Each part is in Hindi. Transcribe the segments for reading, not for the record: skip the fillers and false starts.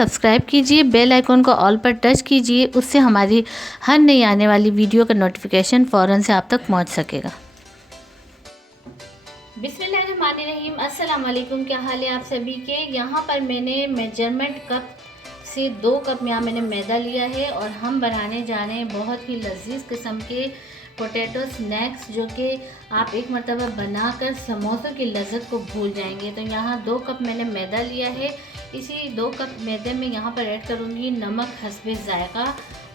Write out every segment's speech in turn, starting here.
सब्सक्राइब कीजिए, बेल आइकॉन को ऑल पर टच कीजिए, उससे हमारी हर नई आने वाली वीडियो का नोटिफिकेशन फ़ौरन से आप तक पहुंच सकेगा। बिस्मिल्लाहिर्रहमानिर्रहीम, अस्सलाम वालेकुम। क्या हाल है आप सभी के। यहाँ पर मैंने मेजरमेंट कप से 2 कप यहाँ मैंने मैदा लिया है और हम बनाने जा रहे हैं बहुत ही लजीज किस्म के पोटैटो स्नैक्स, जो कि आप एक मरतबा बनाकर समोसों की लज्जत को भूल जाएंगे। तो यहाँ 2 कप मैंने मैदा लिया है। इसी 2 कप मैदे में यहाँ पर ऐड करूँगी नमक हस्बे ज़ायक़ा,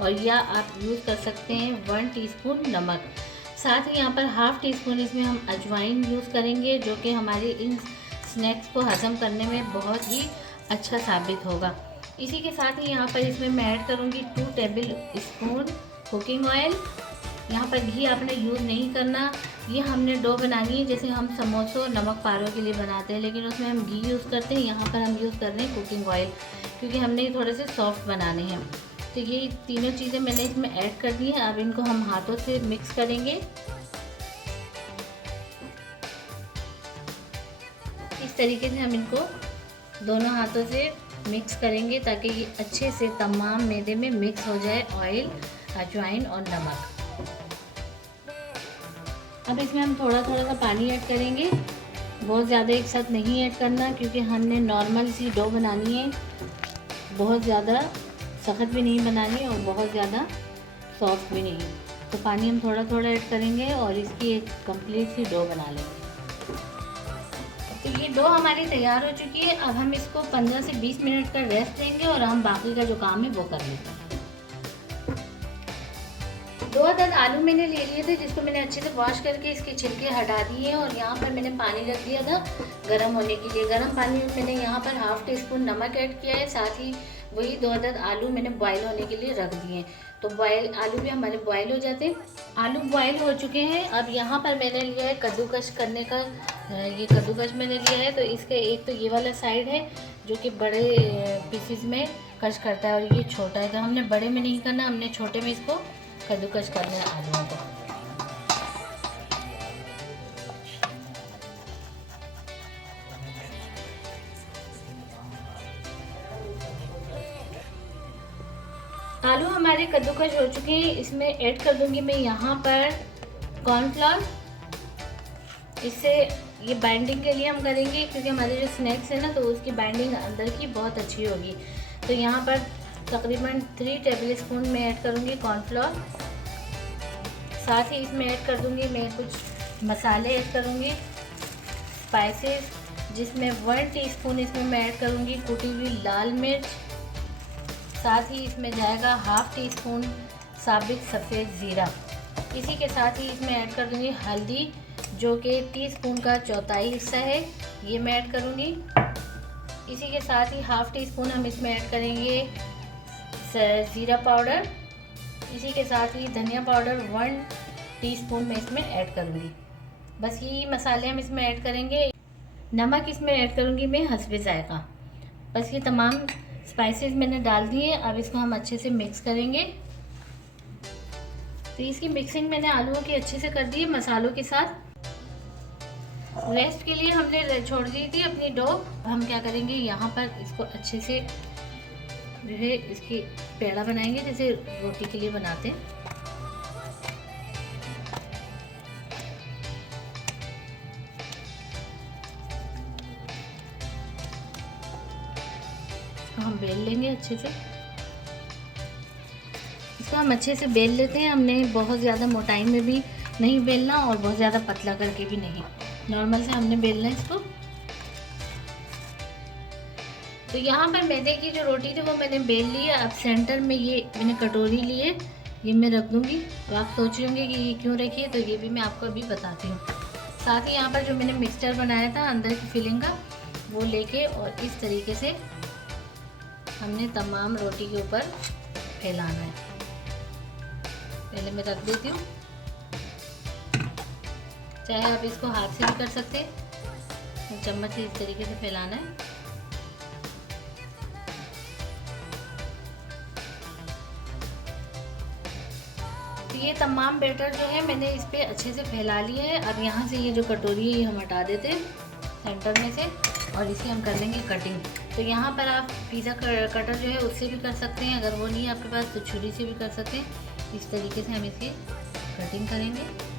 और या आप यूज़ कर सकते हैं 1 टीस्पून नमक। साथ ही यहाँ पर हाफ़ टी स्पून इसमें हम अजवाइन यूज़ करेंगे, जो कि हमारे इन स्नैक्स को हज़म करने में बहुत ही अच्छा साबित होगा। इसी के साथ ही यहाँ पर इसमें मैं ऐड करूँगी 2 टेबल स्पून कुकिंग ऑयल। यहाँ पर घी आपने यूज़ नहीं करना। ये हमने डो बनानी है जैसे हम समोसों नमक पारों के लिए बनाते हैं, लेकिन उसमें हम घी यूज़ करते हैं। यहाँ पर हम यूज़ कर रहे हैं कुकिंग ऑयल, क्योंकि हमने थोड़े से सॉफ्ट बनाने हैं। तो ये तीनों चीज़ें मैंने इसमें ऐड कर दी हैं। अब इनको हम हाथों से मिक्स करेंगे। इस तरीके से हम इनको दोनों हाथों से मिक्स करेंगे ताकि ये अच्छे से तमाम मैदे में मिक्स हो जाए ऑयल, अजवाइन और नमक। अब इसमें हम थोड़ा थोड़ा सा पानी ऐड करेंगे, बहुत ज़्यादा एक साथ नहीं ऐड करना, क्योंकि हमने नॉर्मल सी डो बनानी है। बहुत ज़्यादा सख्त भी नहीं बनानी और बहुत ज़्यादा सॉफ्ट भी नहीं। तो पानी हम थोड़ा थोड़ा ऐड करेंगे और इसकी एक कंप्लीट सी डो बना लेंगे। तो ये डो हमारी तैयार हो चुकी है। अब हम इसको 15 से 20 मिनट का रेस्ट देंगे और हम बाकी का जो काम है वो कर लेंगे। 2 अदद आलू मैंने ले लिए थे, जिसको मैंने अच्छे से वॉश करके इसके छिलके हटा दिए, और यहाँ पर मैंने पानी रख दिया था गर्म होने के लिए। गर्म पानी में मैंने यहाँ पर हाफ़ टी स्पून नमक ऐड किया है। साथ ही वही 2 अदद आलू मैंने बॉयल होने के लिए रख दिए हैं। तो आलू भी हमारे बॉयल हो जाते हैं। आलू बॉयल हो चुके हैं। अब यहाँ पर मैंने लिया है कद्दूकश करने का, ये कद्दूकश मैंने लिया है। तो इसके एक तो ये वाला साइड है जो कि बड़े पीसेस में कश करता है, और ये छोटा है। तो हमने बड़े में नहीं करना, हमने छोटे में इसको कद्दूकश करना है आलूओं को। आलू हमारे कद्दूकश हो चुके हैं। इसमें ऐड कर दूंगी मैं यहाँ पर कॉर्नफ्लोर। इससे ये बाइंडिंग के लिए हम करेंगे, क्योंकि हमारे जो स्नैक्स है ना, तो उसकी बाइंडिंग अंदर की बहुत अच्छी होगी। तो यहाँ पर तकरीबन 3 टेबल स्पून में ऐड करूँगी कॉर्नफ्लोर। साथ ही इसमें ऐड कर दूँगी मैं कुछ मसाले ऐड करूँगी, स्पाइसेस, जिसमें 1 टीस्पून इसमें मैं ऐड करूँगी कुटी हुई लाल मिर्च। साथ ही इसमें जाएगा हाफ़ टी स्पून साबित सफ़ेद ज़ीरा। इसी के साथ ही इसमें ऐड कर दूँगी हल्दी, जो कि टीस्पून का 1/4 हिस्सा है, ये मैं ऐड करूँगी। इसी के साथ ही हाफ़ टी स्पून हम इसमें ऐड करेंगे ज़ीरा पाउडर। इसी के साथ ही धनिया पाउडर 1 टीस्पून में इसमें ऐड करूँगी। बस यही मसाले हम इसमें ऐड करेंगे। नमक इसमें ऐड करूँगी मैं हस्बे ज़ायक़ा। बस ये तमाम स्पाइसेस मैंने डाल दिए। अब इसको हम अच्छे से मिक्स करेंगे। तो इसकी मिक्सिंग मैंने आलूओं की अच्छे से कर दी है मसालों के साथ। रेस्ट के लिए हमने छोड़ दी थी अपनी डो। हम क्या करेंगे, यहाँ पर इसको अच्छे से जो है इसकी पेड़ा बनाएंगे, जैसे रोटी के लिए बनाते हैं। तो हम बेल लेंगे अच्छे से। इसको हम अच्छे से बेल लेते हैं। हमने बहुत ज़्यादा मोटाई में भी नहीं बेलना और बहुत ज़्यादा पतला करके भी नहीं, नॉर्मल से हमने बेलना है इसको। तो यहाँ पर मैदे की जो रोटी थी वो मैंने बेल ली है। अब सेंटर में ये मैंने कटोरी ली है, ये मैं रख दूँगी। तो आप सोच रहे होंगे कि ये क्यों रखी है, तो ये भी मैं आपको अभी बताती हूँ। साथ ही यहाँ पर जो मैंने मिक्सचर बनाया था अंदर की फिलिंग का, वो लेके और इस तरीके से हमने तमाम रोटी के ऊपर फैलाना है। पहले मैं रख देती हूँ। चाहे आप इसको हाथ से भी कर सकते हैं, चम्मच से इस तरीके से फैलाना है। तो ये तमाम बैटर जो है मैंने इस पर अच्छे से फैला लिया है। अब यहाँ से ये जो कटोरी है ये हम हटा देते हैं सेंटर में से, और इसी हम कर लेंगे कटिंग। तो यहाँ पर आप पिज़्ज़ा कटर जो है उससे भी कर सकते हैं, अगर वो नहीं है आपके पास तो छुरी से भी कर सकते हैं। इस तरीके से हम इसकी कटिंग करेंगे।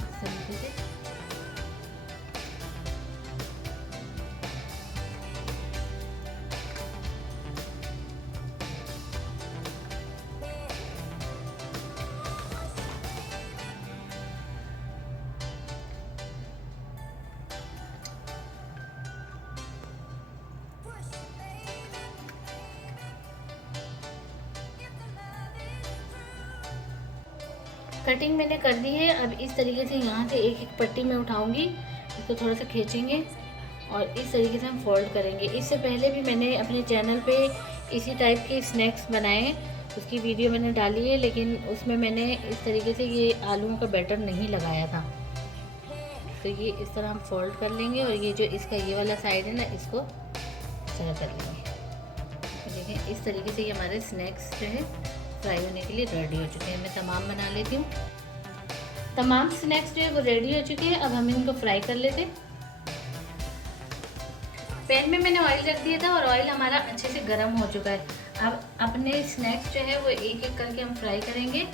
इस तरीके से कटिंग मैंने कर दी है। अब इस तरीके से यहाँ से एक एक पट्टी में उठाऊंगी, इसको थोड़ा सा खींचेंगे और इस तरीके से हम फोल्ड करेंगे। इससे पहले भी मैंने अपने चैनल पे इसी टाइप के स्नैक्स बनाए हैं, उसकी वीडियो मैंने डाली है, लेकिन उसमें मैंने इस तरीके से ये आलूओं का बैटर नहीं लगाया था। तो ये इस तरह हम फोल्ड कर लेंगे और ये जो इसका ये वाला साइड है ना, इसको इस तरह कर लेंगे। तो देखें इस तरीके से ये हमारे स्नैक्स जो है फ्राई होने के लिए रेडी हो चुके हैं। मैं तमाम बना लेती हूँ। तमाम स्नैक्स जो है वो रेडी हो चुके हैं। अब हम इनको फ्राई कर लेते हैं। पैन में मैंने ऑयल रख दिया था और ऑयल हमारा अच्छे से गर्म हो चुका है। अब अपने स्नैक्स जो है वो एक एक करके हम फ्राई करेंगे।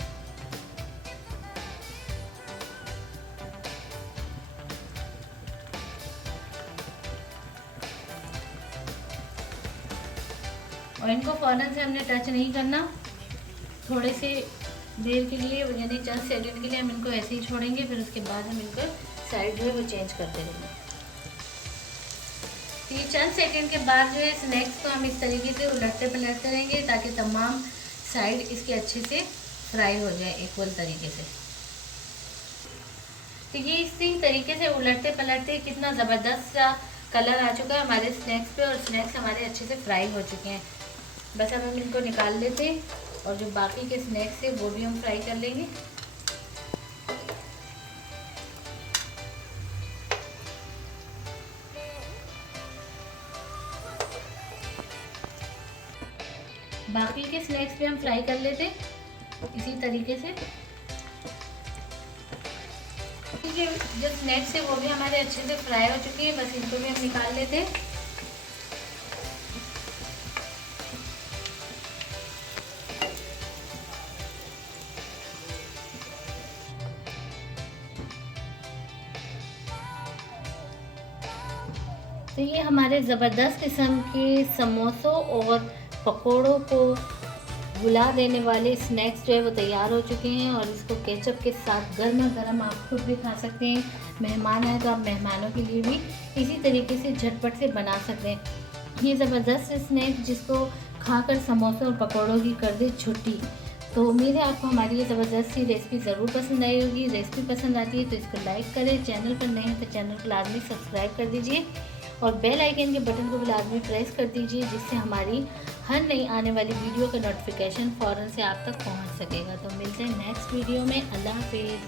और इनको फ़ौरन से हमने टच नहीं करना, थोड़े से देर के लिए यानी चंद सेकंड के लिए हम इनको ऐसे ही छोड़ेंगे, फिर उसके बाद हम इनको साइड जो है वो चेंज करते रहेंगे। तो ये चंद सेकंड के बाद जो है स्नैक्स को हम इस तरीके से उलटते पलटते रहेंगे ताकि तमाम साइड इसके अच्छे से फ्राई हो जाए इक्वल तरीके से। तो ये इसी तरीके से उलटते पलटते कितना ज़बरदस्त सा कलर आ चुका है हमारे स्नैक्स पे और स्नैक्स हमारे अच्छे से फ्राई हो चुके हैं। बस अब हम इनको निकाल लेते हैं और जो बाकी के स्नैक्स है वो भी हम फ्राई कर लेंगे। बाकी के स्नैक्स भी हम फ्राई कर लेते हैं इसी तरीके से। ये जो स्नैक्स है वो भी हमारे अच्छे से फ्राई हो चुके हैं, बस इनको भी हम निकाल लेते हैं। तो ये हमारे ज़बरदस्त किस्म के समोसों और पकोड़ों को भुला देने वाले स्नैक्स जो है वो तैयार हो चुके हैं और इसको केचप के साथ गर्मा गर्म आप खुद भी खा सकते हैं। मेहमान आए तो आप मेहमानों के लिए भी इसी तरीके से झटपट से बना सकते हैं। ये ज़बरदस्त स्नैक जिसको खाकर समोसों और पकौड़ों की कर दे छुट्टी। तो उम्मीद है आपको हमारी ये ज़बरदस्त सी रेसिपी ज़रूर पसंद आई होगी। रेसिपी पसंद आती है तो इसको लाइक करें, चैनल पर नए हैं तो चैनल को लाजमी सब्सक्राइब कर दीजिए और बेल आइकन के बटन को भी लाजमी प्रेस कर दीजिए, जिससे हमारी हर नई आने वाली वीडियो का नोटिफिकेशन फ़ौरन से आप तक पहुंच सकेगा। तो मिलते हैं नेक्स्ट वीडियो में। अल्लाह हाफिज़।